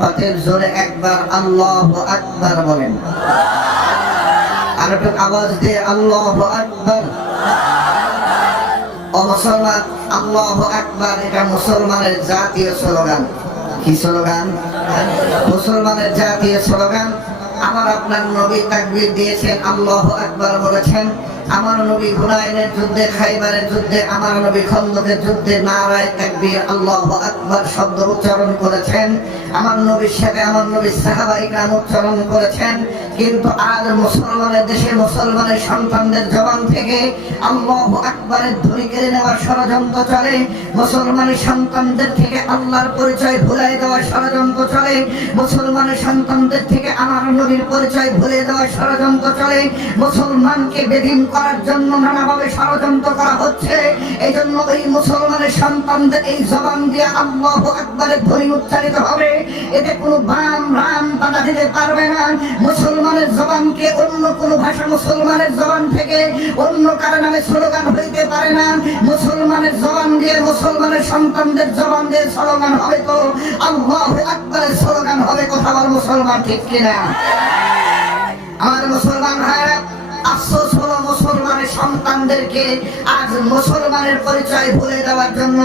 অতএব জোরে একবার আল্লাহ আকবার বলেন। এটা মুসলমানের জাতীয় স্লোগান। কি স্লোগান? মুসলমানের জাতীয় স্লোগান? আমার আপনার নবী তাকবীর দিয়েছেন আল্লাহ একবার বলেছেন। আমার নবী হুনাইনের যুদ্ধে, খাইবারের যুদ্ধে, আমার নবী খন্দকের যুদ্ধে নারায় তাকবীর, আল্লাহ আকবার শব্দ উচ্চারণ করেছেন। আমার নবীর সাথে আমার নবীর সাহাবাই গ্রাম উচ্চারণ করেছেন। কিন্তু আজ মুসলমানের দেশে মুসলমানের সন্তানদের জবান থেকে আল্লাহ আকবরের ধরি কেড়ে নেওয়ার ষড়যন্ত্র চলে। মুসলমানের সন্তানদের থেকে আল্লাহর পরিচয় ভুলাই দেওয়ার ষড়যন্ত্র চলে। মুসলমানের সন্তানদের থেকে আমার নবীর পরিচয় ভুলে দেওয়ার ষড়যন্ত্র চলে। মুসলমানকে বেদিন করার জন্য নানাভাবে ষড়যন্ত্র করা হচ্ছে। এই জন্য এই মুসলমানের সন্তানদের এই জবান দিয়ে আল্লাহ আকবরের ধ্বনি উচ্চারিত হবে। এতে কোনো বাম, রাম, বাধা দিতে পারবে না। মুসলমানের জবানকে অন্য কোনো ভাষা মুসলমানের জবান থেকে অন্য কারও নামে স্লোগান হইতে পারে না। মুসলমানের জবান দিয়ে মুসলমানের সন্তানদের জবান দিয়ে স্লোগান হবে তো আল্লাহ আকবরের স্লোগান হবে। কথা বল মুসলমান ঠিক কিনা? আমার মুসলমান ভাইরা আফসোস হলো মুসলমানের সন্তানদেরকে আজ মুসলমানের পরিচয় ভুলে দেওয়ার জন্য।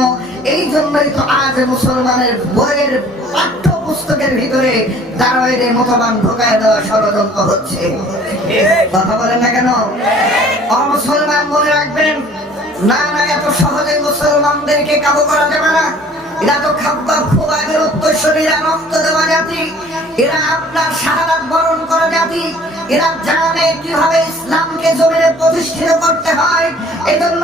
এই জন্যই তো আজ মুসলমানের বইয়ের পাঠ্য পুস্তকের ভিতরে দাঁড়াইরে মতবান ঢোকায় দেওয়া ষড়যন্ত্র হচ্ছে। কথা বলেন না কেন? অমুসলমান মনে রাখবেন, না না, এত সহজে মুসলমানদেরকে কাবু করা যাবে না। এরা তো দেওয়া এরা আপনার বরণ করা এরা ইসলামকে প্রতিষ্ঠিত করতে হয়। এজন্য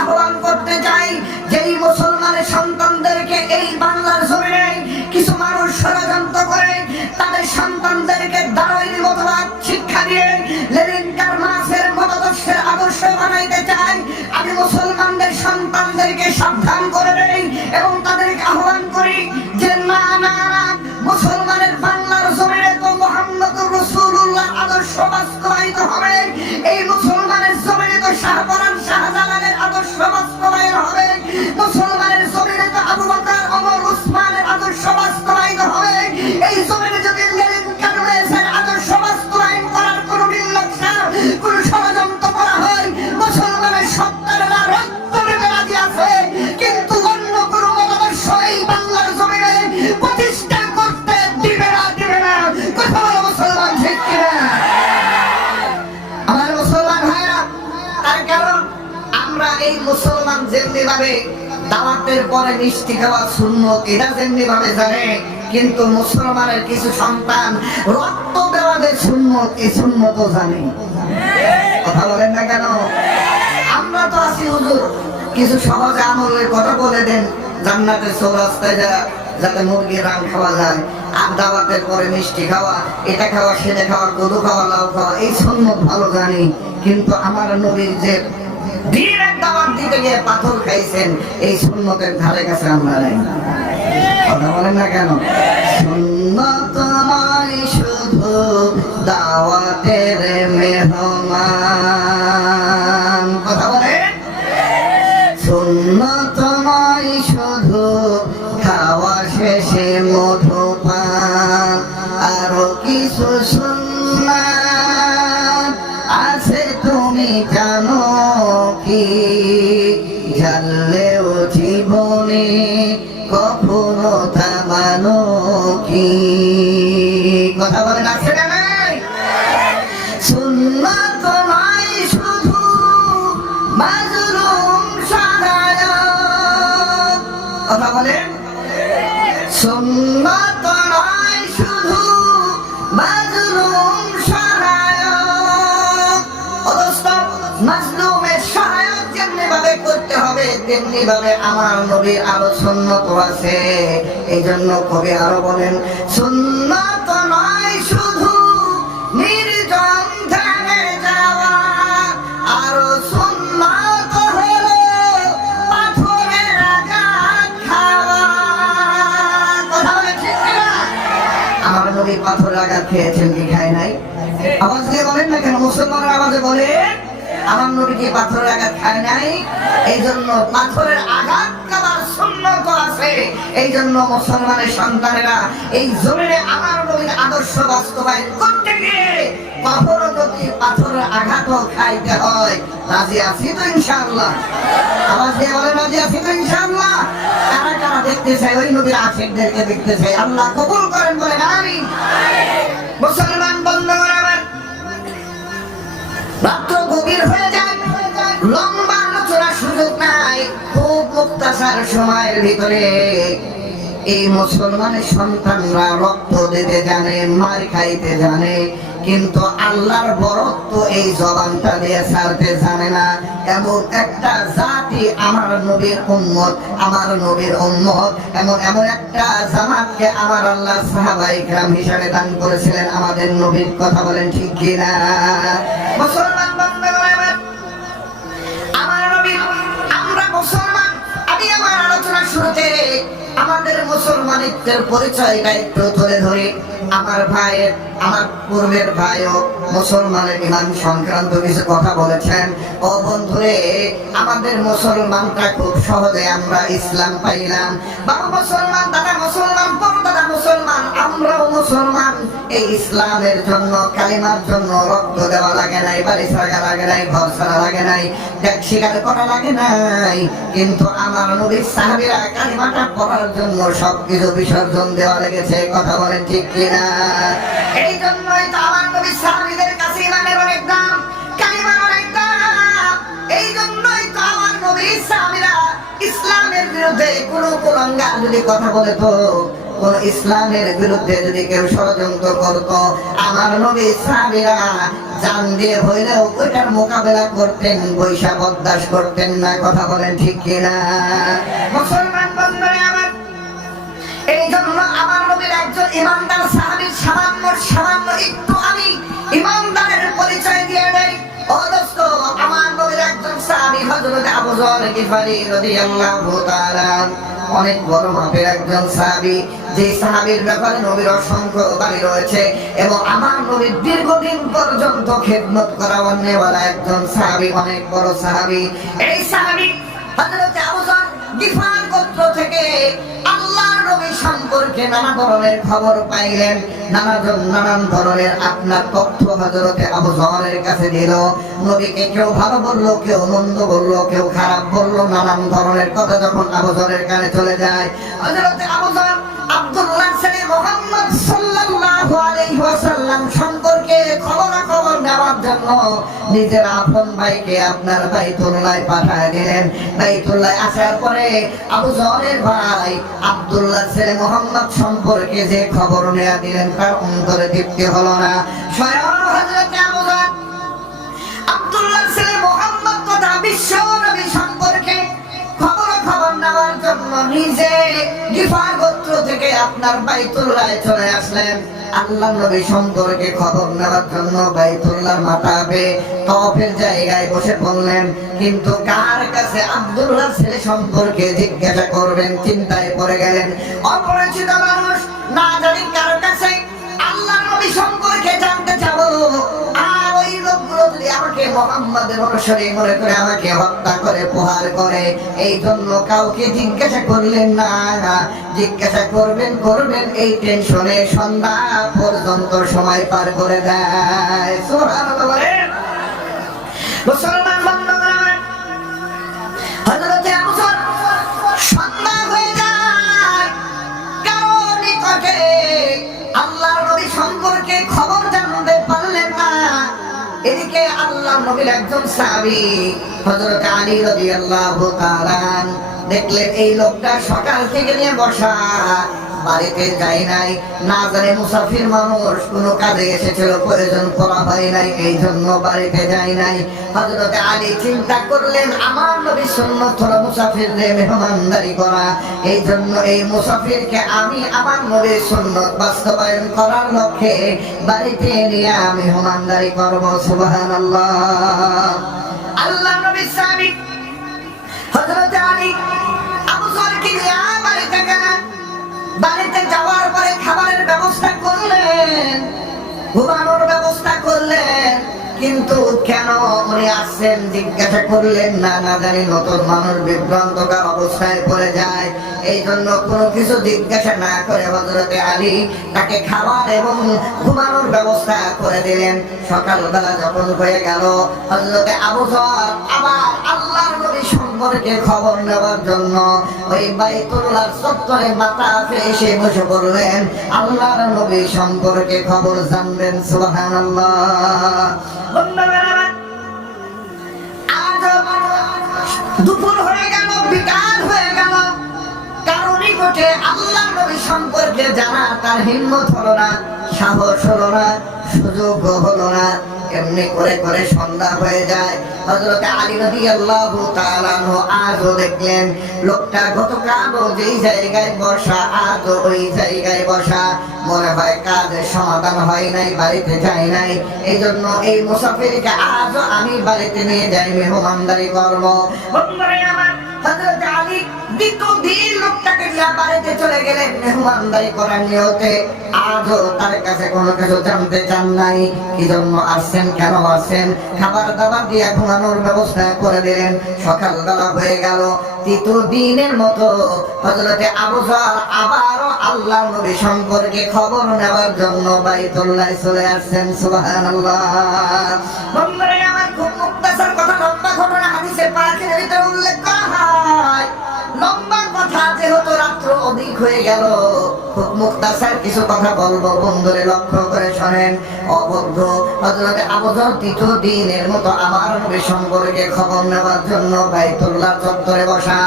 আহ্বান করতে চাই যে এই মুসলমানের সন্তানদেরকে এই বাংলার কিছু মানুষ ষড়যন্ত্র করে, তাদের সন্তানদেরকে শিক্ষা দিয়ে লেনিন কারমাসের মতাদর্শের আদর্শ বানাইতে চাই আমি মুসলমানদের সন্তানদেরকে সাবধান করে দেই এবং তাদেরকে আহ্বান করি পরে মিষ্টি খাওয়া শূন্য এরা যেমনি ভাবে জানে, কিন্তু মুসলমানের কিছু সন্তান রক্ত দেওয়া যে শূন্য এই শূন্য তো জানে। কথা বলেন না কেন? আমরা তো আছি, হুজুর। কিছু সহজ আমলের কথা বলে দেন, জান্নাতের চৌরাস্তায় যা, যাতে মুরগির রান খাওয়া যায়, আর দাওয়াতের পরে মিষ্টি খাওয়া, এটা খাওয়া, সেটা খাওয়া, গরু খাওয়া, লাউ খাওয়া, এই সুন্নত ভালো জানি। কিন্তু আমার নবীর যে গিয়ে পাথর খাইছেন এই সুন্নতের ধারে আমরা শুধু দাওয়াতের মেহমান। জানলেও জীবনে কখনো থামানো কি? হবে তেমনি ভাবে আমার নবীর আরও সুন্নত আছে? এই জন্য কবি আরও বলেন, সুন্নত নয় শুধু যাওয়া, আরও আঘাত খেয়েছেন কি খায় নাই? আওয়াজ দিয়ে বলেন না কেন, মুসলমানের আওয়াজে বলে আমার নবী কি পাথরের আঘাত খায় নাই। এই জন্য পাথরের আঘাত খাবার সুন্নত আছে। এই জন্য মুসলমানের সন্তানেরা এই জমিনে আমার নবীর আদর্শ বাস্তবায়ন করতে গিয়ে কখনো যদি পাথরের আঘাতও খাইতে হয়, রাজি আছি তো ইনশাআল্লাহ। আওয়াজ দিয়ে বলে রাজি আছি তো ইনশাআল্লাহ। কারা কারা দেখতে চাই ওই নবীর আশেকদেরকে দেখতে চাই আল্লাহ কবুল করেন বলে আমি মুসলমান বন্ধ রাত্র হয়ে যায় লম্বা আলোচনার সুযোগ নাই খুব মুক্তাসার সময়ের ভিতরে। এই মুসলমানের সন্তানরা রক্ত দিতে জানে, মার খাইতে জানে, কিন্তু আল্লাহর বরত্ব এই জবানটা দিয়ে ছাড়তে জানে না। এমন একটা জাতি আমার নবীর উম্মত, আমার নবীর উম্মত, এমন এমন একটা জামাতকে আমার আল্লাহ সাহাবাই গ্রাম হিসাবে দান করেছিলেন। আমাদের নবীর কথা বলেন ঠিক কিনা? মুসলমান আমার নবী আমরা মুসলমান, আমি আমার আলোচনার শুরুতে আমাদের মুসলমানিত্বের পরিচয়টা একটু ধরে ধরে আমার ভাইয়ের আমার পূর্বের ভাইও মুসলমানের ইমান সংক্রান্ত কিছু কথা বলেছেন। ও বন্ধুরে, আমাদের মুসলমানটা খুব সহজে আমরা ইসলাম পাইলাম। বাবা মুসলমান, দাদা মুসলমান মুসলমান, আমরাও মুসলমান। এই ইসলামের জন্য, কালিমার জন্য রক্ত দেওয়া লাগে নাই, বাড়ি ছাড়া লাগে নাই, ঘর ছাড়া লাগে নাই, ত্যাগ স্বীকার করা লাগে নাই। কিন্তু আমার নবীর সাহাবীরা কালিমাটা পড়ার জন্য সবকিছু বিসর্জন দেওয়া লেগেছে, কথা বলেন ঠিক কিনা? এই জন্যই তো আমার নবীর সাহাবীদের কাছে ইমানের অনেক দাম, কালিমার অনেক দাম। এই জন্যই তো আমার নবীর সাহাবীরা ইসলামের বিরুদ্ধে কোনো কুলঙ্গার যদি কথা বলে তো কোন ইসলামের বিরুদ্ধে যদি কেউ ষড়যন্ত্র করত, আমার নবী জান দিয়ে হইলেও ওইটার মোকাবেলা করতেন বৈশা বদাস করতেন না, কথা বলেন ঠিক কিনা? মুসলমান আমার এই জন্য আমার নবীর একজন ইমানদার সাহাবীর সামান্য সামান্য একটু আমি ইমানদারের পরিচয় দিয়ে দেই। সাহাবী হযরত আবু যর গিফারি রাদিয়াল্লাহু তাআলা অনেক বড় মাপের একজন সাহাবি, যে সাহাবীর ব্যাপারে নবীর অসংখ্য বাড়ি রয়েছে এবং আমার নবীর দীর্ঘদিন পর্যন্ত খেদমত করা অন্যওয়ালা একজন সাহাবি, অনেক বড় সাহাবি। এই সাহাবি হযরত আবু যর গিফার গোত্র থেকে নবী সম্পর্কে নানা ধরনের খবর পাইলেন। নানা জন- নানান ধরনের আপনার তথ্য হজরতে আবু জহরের কাছে দিল। নবীকে কেউ ভালো বলল, কেউ মন্দ বলল, কেউ খারাপ বলল, নানান ধরনের কথা যখন আবু জহরের কানে চলে যায়। হজরতে আবু জহর আব্দুল্লাহ ছেলে মোহাম্মদ সম্পর্কে নিজের আপন ভাইকে আপনার পাঠায় দিলেন। আসার পরে আবু ভাই আব্দুল্লাহ ছেলে মোহাম্মদ সম্পর্কে যে খবর নেওয়া দিলেন, তার অন্তরে তৃপ্তি হলো না। স্বয়ং হযরতে আব্দুল্লাহ ছেলে মোহাম্মদ তথা বিশ্ব খবর নেওয়ার জন্য নিজে গিফার গোত্র থেকে আপনার বাইতুল্লাহ চলে আসলেন। আল্লাহ নবী সম্পর্কে খবর নেওয়ার জন্য বাইতুল্লাহ মাতাবে তফের জায়গায় বসে পড়লেন। কিন্তু কার কাছে আব্দুল্লাহ ছেলে সম্পর্কে জিজ্ঞাসা করবেন, চিন্তায় পড়ে গেলেন। অপরিচিত মানুষ, না জানি কার কাছে। আল্লাহ নবী সম্পর্কে জানতে চাবো। যদি আমাকে মোহাম্মদের অনুসারী মনে করে আমাকে হত্যা করে, প্রহার করে এই জন্য কাউকে জিজ্ঞাসা করলেন না জিজ্ঞাসা করবেন করবেন, এই টেনশনে সন্ধ্যা পর্যন্ত সময় পার করে দেয়। মুসলমান নবীর একজন সাহাবী হযরত আলী রাদিয়াল্লাহু তাআলা দেখলেন এই লোকটা সকাল থেকে নিয়ে বসা। বাড়িতে যাই নাই। না জানে মুসাফির মানুষ কোনো কাজে এসেছিল, প্রয়োজন করা হয় নাই, এই জন্য বাড়িতে যাই নাই। হযরত আলী চিন্তা করলেন, আমার নবী সুন্নত মুসাফির মুসাফিরদের মেহমানদারি করা। এই জন্য এই মুসাফিরকে আমি আমার নবীর সুন্নত বাস্তবায়ন করার লক্ষ্যে বাড়িতে নিয়ে আমি মেহমানদারি করব, সুবহানাল্লাহ। আল্লাহ নবী সাহাবী হযরত বাড়িতে যাওয়ার পরে খাবারের ব্যবস্থা করলেন, ঘুমানোর ব্যবস্থা করলেন, কিন্তু কেন উনি আসছেন, জিজ্ঞাসা করলেন না না জানি নতুন মানুষ বিভ্রান্তকর অবস্থায় পড়ে যায়। এই জন্য কোনো কিছু জিজ্ঞাসা না করে হজরতে আলী তাকে খাবার এবং ঘুমানোর ব্যবস্থা করে দিলেন। সকালবেলা যখন হয়ে গেল হজরতে আবু আবার আল্লাহর নবী সম্পর্কে খবর নেওয়ার জন্য ওই বাইতুল্লাহ চত্বরে মাথা এসে বসে পড়লেন। আল্লাহর নবী সম্পর্কে খবর জানবেন আজ দুপুর হয়ে গেল, বিকাল হয়ে গেল। কারণই ঘটে আল্লাহ নবী সম্পর্কে জানা তার হিম্মত হলো না, সাহস হলো না সুযোগ হলো না। এমনি করে করে সন্ধ্যা হয়ে যায়। হযরত আলী তাআলা আনহু আজও দেখলেন, লোকটা গতকালও যেই জায়গায় বসা, আজও ওই জায়গায় বসা। মনে হয় কাজের সমাধান হয় নাই, বাড়িতে যায় নাই। এই জন্য এই মুসাফিরকে আজও আমি বাড়িতে নিয়ে যাই, মেহমানদারি কর্ম। আমার হযরত আলী লোকটাকে নিয়ে বাড়িতে চলে গেলেন মেহমানদারি করার নিয়তে। আজও তার কাছে কোনো কিছু জানতে চান নাই। কি জন্য আসছেন, কেন আসছেন? খাবার দাবার দিয়ে ঘুমানোর ব্যবস্থা করে দিলেন। সকালবেলা হয়ে গেল। তৃতীয় দিনের মতো হজরতে আবু যর আবারও আল্লাহ নবী সম্পর্কে খবর নেওয়ার জন্য বাইতুল্লাহ চলে আসছেন, সুবহানাল্লাহ। যেহেতু রাত্র অধিক হয়ে গেল। কিছু কথা বলব। বন্ধুরে লক্ষ্য করে শোনেন। অবদ্ধ। হজরতে আবুজর তৃতীয় দিনের মতো আমার নবী সম্পর্কে খবর নেওয়ার জন্য বাইতুল্লাহ চত্বরে বসা।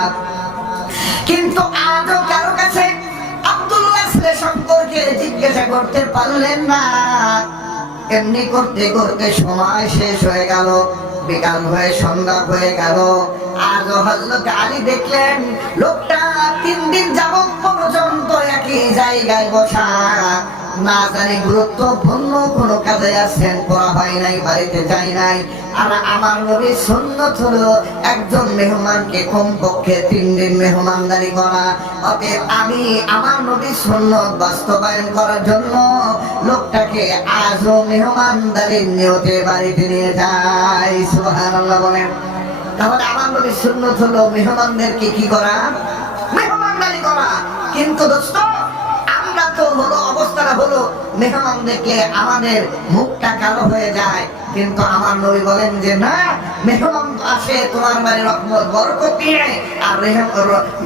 কিন্তু আজও কারও কাছে আব্দুল্লাহ সম্পর্কে জিজ্ঞাসা করতে পারলেন না। এমনি করতে করতে সময় শেষ হয়ে গেল। বিকাল হয়ে সন্ধ্যা হয়ে গেল। আজ হল গাড়ি দেখলেন, লোকটা তিন দিন যাবত পর্যন্ত একই জায়গায় বসা। না জানি গুরুত্বপূর্ণ কোনো কাজে আসছেন পড়া হয় নাই, বাড়িতে যাই নাই। আর আমার নবী সুন্নত হলো একজন মেহমানকে কমপক্ষে তিন দিন মেহমানদারি করা। অতএব আমি আমার নবী সুন্নত বাস্তবায়ন করার জন্য লোকটাকে আজও মেহমানদারির নিয়তে বাড়িতে নিয়ে যাই। সুবহানাল্লাহ বলেন। তাহলে আমার নবী সুন্নত হলো মেহমানদেরকে কি করা? মেহমানদারি করা। কিন্তু দোস্ত হলো অবস্থাটা হলো, মেহমান দেখলে আমাদের মুখটা কালো হয়ে যায়। কিন্তু আমার নবী বলেন যে, না, মেহমান আসে তোমার বাড়ি রহমত বরকত নিয়ে, আর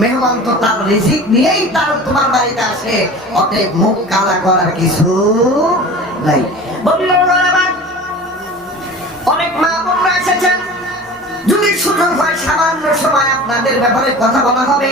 মেহমান তো তার রিজিক নিয়েই তার তোমার বাড়িতে আসে। অতএব মুখ কালা করার কিছু নাই। অনেক মা বোনরা এসেছেন। যদি সুযোগ হয়, সামান্য সময় আপনাদের ব্যাপারে কথা বলা হবে।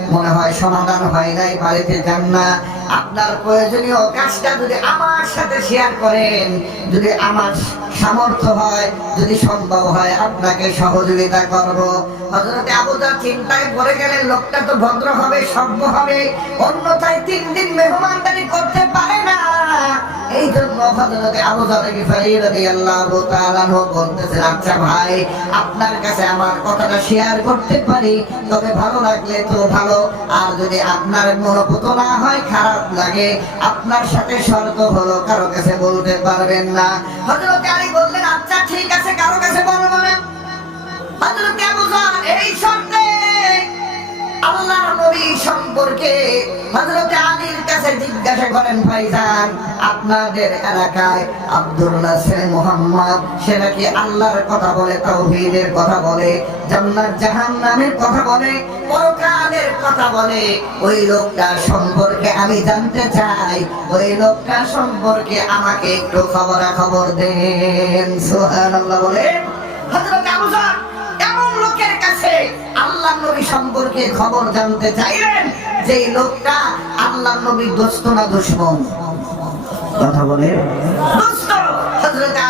মনে হয় সমাধান হয় নাই বাড়িতে যান না। আপনার প্রয়োজনীয় কাজটা যদি আমার সাথে শেয়ার করেন, যদি আমার সামর্থ্য হয়, যদি সম্ভব হয়, আপনাকে সহযোগিতা করব। লোকটা তো ভদ্র হবে, সভ্য হবে, অন্যথায় তিন দিন মেহমানদারি করতে পারে না। আচ্ছা আপনার আর যদি আপনার মনোপুত না হয়, খারাপ লাগে, আপনার সাথে শর্ত হলো কারও কাছে বলতে পারবেন না। হযরত আলী বললেন আচ্ছা ঠিক আছে, কারও কাছে বলব না। হযরত এই শর্তে আল্লাহর নবী সম্পর্কে হযরত আলীর কাছে জিজ্ঞাসা করেন, ভাইজান, আপনাদের এলাকায় আব্দুল্লাহ ছেলে মুহাম্মদ, সে নাকি আল্লাহর কথা বলে তাওহীদের কথা বলে, জান্নাত জাহান্নামের কথা বলে, পরকালের কথা বলে? ওই লোকটার সম্পর্কে আমি জানতে চাই। ওই লোকটা সম্পর্কে আমাকে একটু খবরা খবর দেন। সুবহানাল্লাহ বলে হযরত আবু আল্লাহ নবী সম্পর্কে খবর জানতে চাইলেন যে লোকটা আল্লাহ নবী দোস্ত না দুশ্মন? কথা বলে।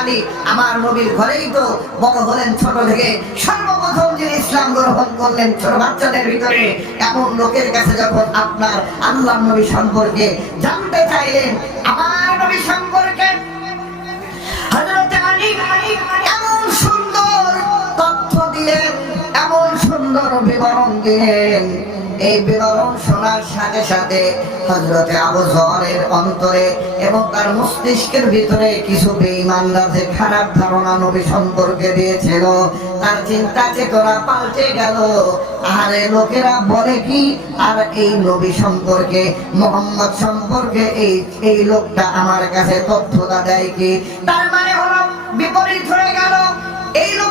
আলী আমার নবীর ঘরেই তো বড় হলেন ছোট থেকে। সর্বপ্রথম যিনি ইসলাম গ্রহণ করলেন ছোট বাচ্চাদের ভিতরে এমন লোকের কাছে যখন আপনার আল্লাহ নবী সম্পর্কে জানতে চাইলেন আমার নবী সম্পর্কে আলী এমন সুন্দর বিবরণ দিলেন এই বিবরণ শোনার সাথে সাথে হজরতে আবু জহরের অন্তরে এবং তার মস্তিষ্কের ভিতরে কিছু বেঈমানরা যে খারাপ ধারণা নবী সম্পর্কে দিয়েছিল, তার চিন্তা চেতনা পাল্টে গেল। আরে লোকেরা বলে কি, আর এই নবী সম্পর্কে, মোহাম্মদ সম্পর্কে এই এই লোকটা আমার কাছে তথ্যটা দেয় কি? তার মানে হলো, বিপরীত হয়ে গেল। এই লোকটার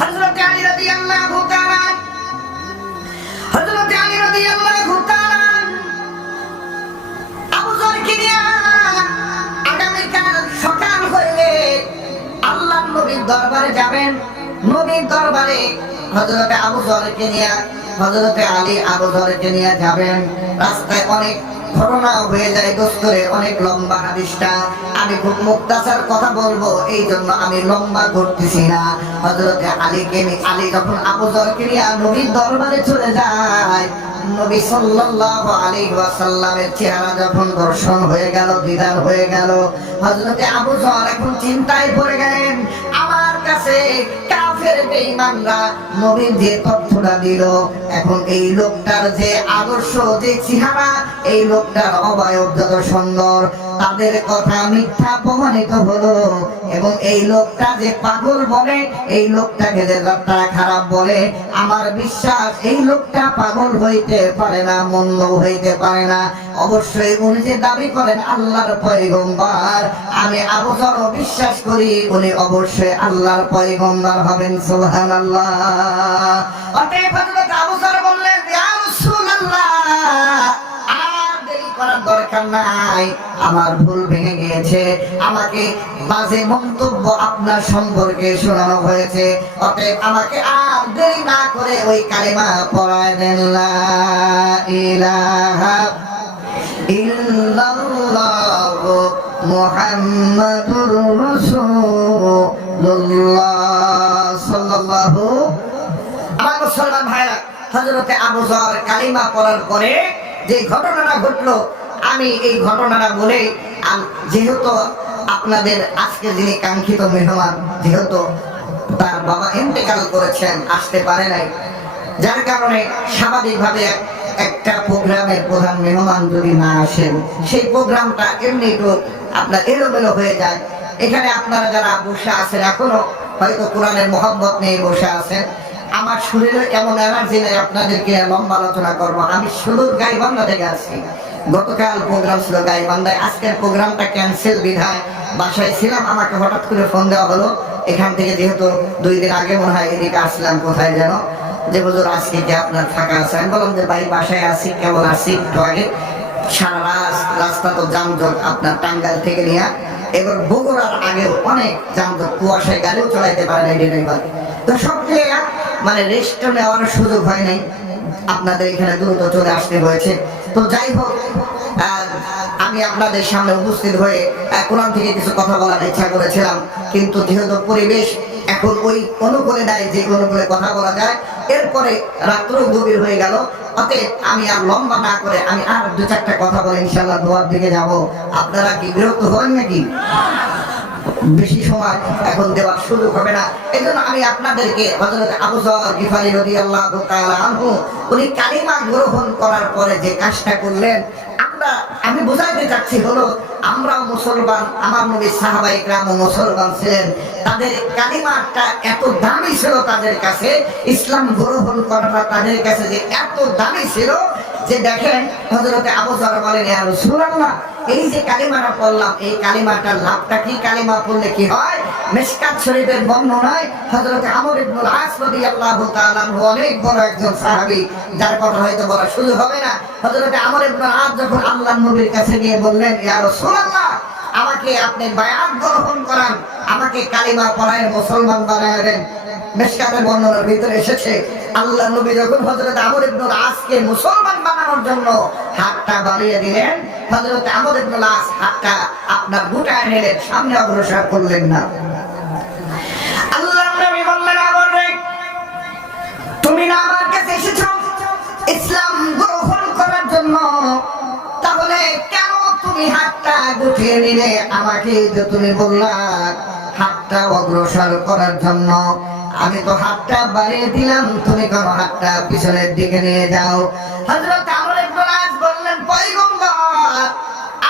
হযরত আলী রাদিয়াল্লাহু তাআলা, হযরত আলী রাদিয়াল্লাহু তাআলা, আবু যরকে সকাল হইলে আল্লাহ নবীর দরবারে যাবেন। নবীর দরবারে হযরত আবু যরকে নিয়ে, হযরত আলী আবু যরকে নিয়ে যাবেন। রাস্তায় অনেক ঘটনা হয়ে যায় দোস্তরে অনেক লম্বা হাদিসটা। আমি খুব মুক্তাসার কথা বলব এই জন্য আমি লম্বা না। নিয়ে আলী যখন আবু যরকে নবীর দরবারে চলে যায়, নবী সাল্লাল্লাহু আলাইহি ওয়াসাল্লামের চেহারা যখন দর্শন হয়ে গেল, দিদার হয়ে গেল, হযরতে আবু যর এখন চিন্তায় পড়ে গেলেন, আমার কাছে যে তথ্যটা দিল, এখন এই লোকটার যে আদর্শ, যে চেহারা, এই লোকটার যত সুন্দর, তাদের কথা মিথ্যা প্রমাণিত হলো। এবং এই লোকটা যে পাগল বলে, এই লোকটাকে যে যাত্রা খারাপ বলে, আমার বিশ্বাস এই লোকটা পাগল হইতে পারে না, মন্দ হইতে পারে না। অবশ্যই উনি যে দাবি করেন আল্লাহর পয়গম্বর, আমি আবু বিশ্বাস করি, উনি অবশ্যই আল্লাহর পয়গম্বর হবেন। আমার ভুল ভেঙে গিয়েছে। আমাকে বাজে মন্তব্য আপনার সম্পর্কে শোনানো হয়েছে। অতএব আমাকে আর দেরি না করে ওই কালেমা পড়ায় দেন। মুহাম্মাদুর রাসূলুল্লাহ। আমার মুসলমান ভাইরা হজরতে কালিমা পড়ার পরে ঘটনাটা ঘটলো, আমি এই ঘটনাটা যেহেতু আপনাদের আজকে যিনি কাঙ্ক্ষিত মেহমান, যেহেতু তার বাবা ইন্তেকাল করেছেন, আসতে পারে নাই। যার কারণে স্বাভাবিকভাবে এক- একটা প্রোগ্রামের প্রধান মেহমান যদি না আসেন, সেই প্রোগ্রামটা এমনি আপনার এলোমেলো হয়ে যায়। এখানে আপনারা যারা বসে আছেন, এখনও হয়তো কোরআনের মোহাম্মত নিয়ে বসে আছেন, আমার শরীরে এমন এনার্জি নেই আপনাদেরকে লম্বা আলোচনা করব। আমি সুদূর গাইবান্ধা থেকে আসছি। গতকাল প্রোগ্রাম ছিল গাইবান্ধায়। আজকের প্রোগ্রামটা ক্যান্সেল বিধায় বাসায় ছিলাম। আমাকে হঠাৎ করে ফোন দেওয়া হলো। এখান থেকে যেহেতু দুই দিন আগে মনে হয় এদিকে আসলাম, কোথায় যেন। যে হুজুর, আজকে কি আপনার ফাঁকা আছে? আমি বললাম যে, ভাই, বাসায় আসি কেমন আসি একটু আগে। সারা রাস- রাস্তা তো যানজট, আপনার টাঙ্গাইল থেকে নিয়ে এবার বগুড়ার আগেও অনেক যানজট কুয়াশায় গাড়িও চলাইতে পারে না ড্রাইভার। তো সব জায়গা মানে রেস্ট নেওয়ার সুযোগ হয় নাই। আপনাদের এখানে দ্রুত চলে আসতে হয়েছে। তো যাই হোক আমি আপনাদের সামনে উপস্থিত হয়ে কোরআন থেকে কিছু কথা বলার ইচ্ছা করেছিলাম। কিন্তু যেহেতু পরিবেশ এখন ওই অনুকূলে নাই, যে অনুকূলে কথা বলা যায়, এরপরে রাত্র গভীর হয়ে গেল। অতএব আমি আর লম্বা না করে আমি আর দু চারটা কথা বলে ইনশাল্লাহ দোয়ার দিকে যাব। আপনারা কি বিরক্ত হন নাকি? বেশি সময় এখন দেওয়ার সুযোগ হবে না। এই আমি আপনাদেরকে আনহু, উনি কালিমা গ্রহণ করার পরে যে কাজটা করলেন আমরা, আমি বোঝাইতে চাচ্ছি হলো আমরাও মুসলমান, আমার নবী সাহাবাই গ্রাম মুসলমান ছিলেন। তাদের কালিমাটা এত দামি ছিল তাদের কাছে, ইসলাম গ্রহণ করাটা তাদের কাছে যে এত দামি ছিল যে দেখেন হজরতে আবু যর বলেন, ইয়া রাসূলুল্লাহ, এই যে কালিমাটা পড়লাম, এই কালিমাটার লাভটা কি? কালিমা পড়লে কি হয়? মিশকাত শরীফের বর্ণনায় হযরত আমর ইবনুল আস রাদিয়াল্লাহু তাআলা অনেক বড় একজন সাহাবী, যার কথা হয়তো বলা শুরু হবে না। হযরত আমর ইবনুল আস যখন আল্লাহর নবীর কাছে গিয়ে বললেন, ইয়া রাসূলুল্লাহ আমাকে আপনি বায়াত গ্রহণ করান, আমাকে কালিমা পড়ায় মুসলমান বানায় দেন। মেশকাতের বর্ণনার ভিতরে এসেছে, আল্লাহ নবী যখন হযরত আমর ইবনুল আসকে মুসলমান বানানোর জন্য হাতটা বাড়িয়ে দিলেন, হযরত আমর ইবনুল আস হাতটা আপনার গুটায় নিলেন, সামনে অগ্রসর করলেন না। আল্লাহ নবী বললেন, আমর রে, তুমি না আমার কাছে এসেছ ইসলাম গ্রহণ করার জন্য, তাহলে কেন তুমি গুটিয়ে নিলে আমাকে যে তুমি বললা, হাতটা অগ্রসর করার জন্য। আমি তো হাতটা বাড়িয়ে দিলাম, তুমি কেন হাতটা পিছনের দিকে নিয়ে যাও। ইবনে বললেন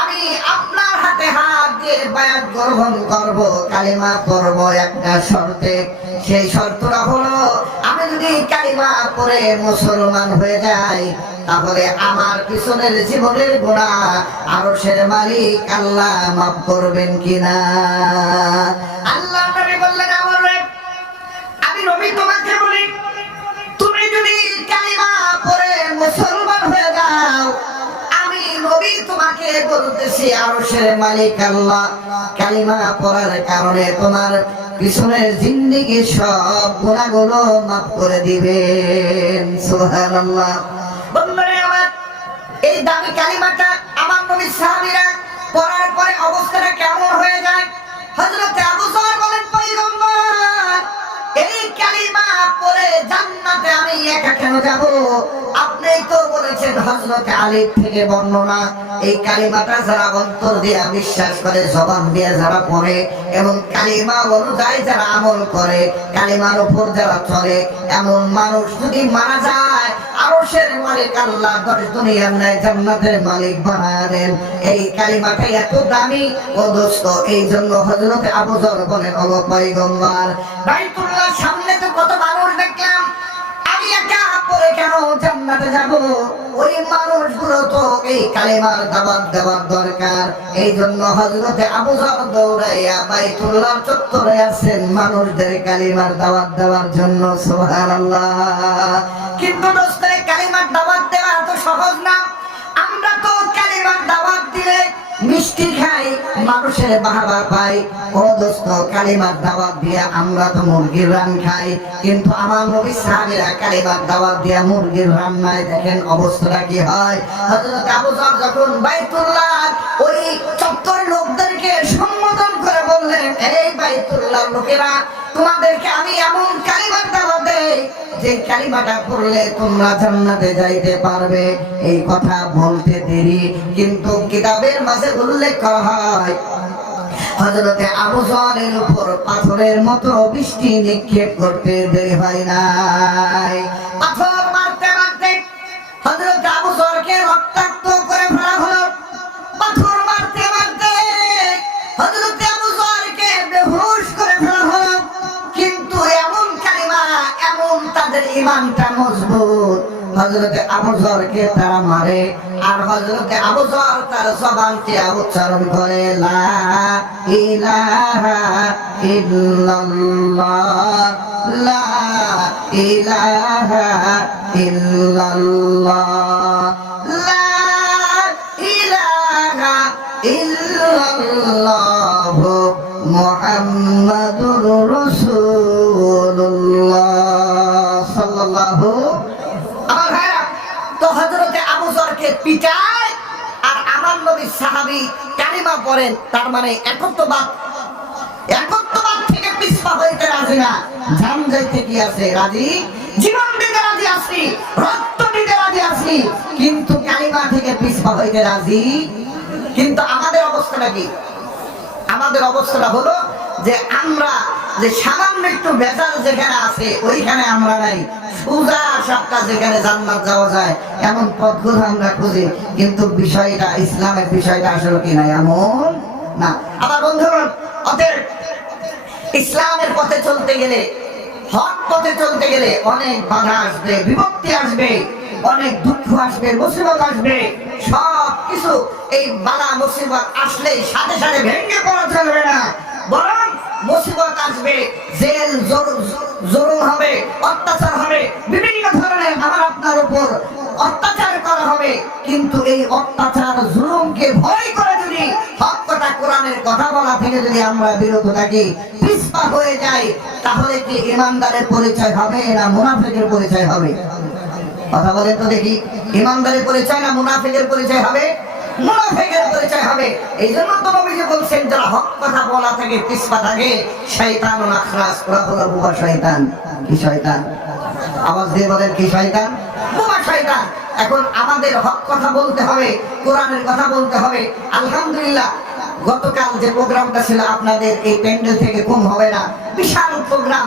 আমি আপনার হাতে হাত দিয়ে বায়াত গ্রহণ করব, কালিমা পড়ব একটা শর্তে। সেই শর্তটা হলো যদি কালিমা পড়ে মুসলমান হয়ে যাই তাহলে আমার পিছনের জীবনের গোড়া আরও সের মালিক আল্লাহ মাফ করবেন কিনা? আল্লাহ বললেন, আমার আমি নবী তোমাকে বলি, তুমি যদি কালিমা পড়ে মুসলমান হয়ে যাও তোমাকে বলতেছি আরশের মালিক আল্লাহ। কালিমা পড়ার কারণে তোমার পিছনের জিন্দিগি সব গুণাগুলো মাফ করে দিবেন। সুবহানাল্লাহ। বন্ধুরে, আমার এই দামি কালিমাটা আমার নবী সাহাবীরা পড়ার পরে অবস্থাটা কেমন হয়ে যায়? হযরত আবু যর বলেন, পয়গম্বর, এই কালিমা পড়ে জান্নাতে আমি একা কেন যাব? তো বলেছেন থেকে বর্ণনা। এই কালিমাটা যারা অন্তর বিশ্বাস করে, জবান যারা পড়ে এবং কালিমা অনুযায়ী যারা আমল করে, কালিমার উপর যারা চলে, এমন মানুষ যদি মারা যায়, আরশের মালিক আল্লাহ দশ দুনিয়ার নাই জান্নাতের মালিক বানায় দেন। এই কালিমাটা এত দামি। ও দোস্ত এই জন্য হযরত আবু যর বলেন, ও পয়গম্বর, বাইতুল্লাহ সামনে তো কত মানুষ দেখলাম, আমি একা পরে কেন জান্নাতে যাব? ওই মানুষগুলো তো এই কালেমার দাবাত দেওয়ার দরকার। এই জন্য হজরতে আবু দৌড়াইয়া বাইতুল্লাহ চত্বরে আছেন মানুষদের কালিমার দাওয়াত দেওয়ার জন্য, সুবহানাল্লাহ। কিন্তু দোস্তরে কালিমার দাওয়াত দেওয়া এত সহজ না। মিষ্টি খাই, মানুষের বাহাবা পাই ও দোস্ত কালিমার দাওয়াত দিয়া আমরা তো মুরগির রান খাই। কিন্তু আমার নবী সাহাবীরা কালিমার দাওয়াত দিয়া মুরগির রান্নায় দেখেন অবস্থাটা কি হয়? হযরত আবু যখন বাইতুল্লাহ ওই চত্বর লোকদেরকে সম্বোধন করে বললেন, এই বাইতুল্লাহ লোকেরা, তোমাদেরকে আমি এমন কালিমার দাওয়াত যে কালিমাটা পড়লে তোমরা জান্নাতে যাইতে পারবে। এই কথা বলতে দেরি, কিন্তু কিতাবের মাঝে উল্লেখ করা হয় হজরতে আবু জলের উপর পাথরের মতো বৃষ্টি নিক্ষেপ করতে দেরি হয় নাই। পাথর মারতে মারতে হজরত ইমানটা মজবুত। হজরতে আবু জরকে তারা মারে, আর হজরতে আবু জর তার জবানকে উচ্চারণ করে লা ইলাহা ইল্লাল্লাহ। সাহাবী কালিমা পড়েন, তার মানে একত্ববাদ। একত্ববাদ থেকে পিছপা হইতে রাজি না। জান যাইতে কি আছে? রাজি? জীবন দিতে রাজি আছি, রক্ত দিতে রাজি আছি, কিন্তু কালিমা থেকে পিছপা হইতে রাজি? কিন্তু আমাদের অবস্থাটা কি? আমাদের অবস্থাটা হলো যে আমরা, যে সামান্য একটু বেজাল যেখানে আছে, ওইখানে আমরা নাই। সোজা সবটা যেখানে জান্নাত যাওয়া যায়, এমন পথগুলো আমরা খুঁজি। কিন্তু বিষয়টা, ইসলামের বিষয়টা আসলে কি নাই? এমন না। আবার বন্ধুগণ অতএব ইসলামের পথে চলতে গেলে, হক পথে চলতে গেলে অনেক বাধা আসবে বিভক্তি আসবে, অনেক দুঃখ আসবে, মুসিবত আসবে। সব কিছু এই বালা মুসিবত আসলে সাথে সাথে ভেঙে পড়া চলবে না। বরং মুসিবত আসবে, জেল, জোর- জুলুম হবে, অত্যাচার হবে, বিভিন্ন ধরনের আমার আপনার উপর অত্যাচার করা হবে। কিন্তু এই অত্যাচার, জুলুমকে ভয় করে যদি কথা কোরআনের কথা বলা থেকে যদি আমরা বিরত থাকি, পিছপা হয়ে যাই, তাহলে কি ইমানদারের পরিচয় হবে না মুনাফিকের পরিচয় হবে? কথা বলে তো দেখি, ইমানদারের পরিচয় না মুনাফিকের পরিচয় হবে? মুনাফিকের পরিচয় হবে। এই জন্য তো নবীজি বলছেন যারা কথা বলা থেকে পিসপা থাকে, শয়তান হলো শয়তান। কি শয়তান? আওয়াজ দিয়ে বলেন, কি শয়তান? শয়তান। এখন আমাদের হক কথা বলতে হবে, কোরআনের কথা বলতে হবে। আলহামদুলিল্লাহ, গতকাল যে প্রোগ্রামটা ছিল, আপনাদের এই প্যান্ডেল থেকে কম হবে না। বিশাল প্রোগ্রাম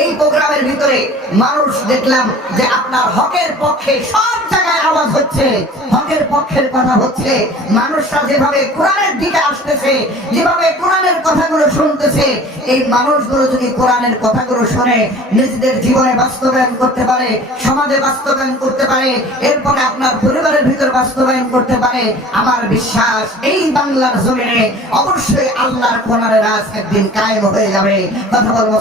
এই প্রোগ্রামের ভিতরে মানুষ দেখলাম যে আপনার হকের পক্ষে সব জায়গায় আওয়াজ হচ্ছে। হকের পক্ষের কথা হচ্ছে। মানুষরা যেভাবে কোরআনের দিকে আসতেছে, যেভাবে কোরআনের কথাগুলো শুনতেছে, এই মানুষগুলো যদি কোরআনের কথাগুলো শুনে নিজেদের জীবনে বাস্তবায়ন করতে পারে, সমাজে বাস্তবায়ন করতে পারে, এরপরে আপনার পরিবারের ভিতর বাস্তবায়ন করতে পারে, আমার বিশ্বাস এই বাংলার জমিনে অবশ্যই আল্লাহর কোরআনের রাজ একদিন কায়েম হয়ে যাবে। কথা বলব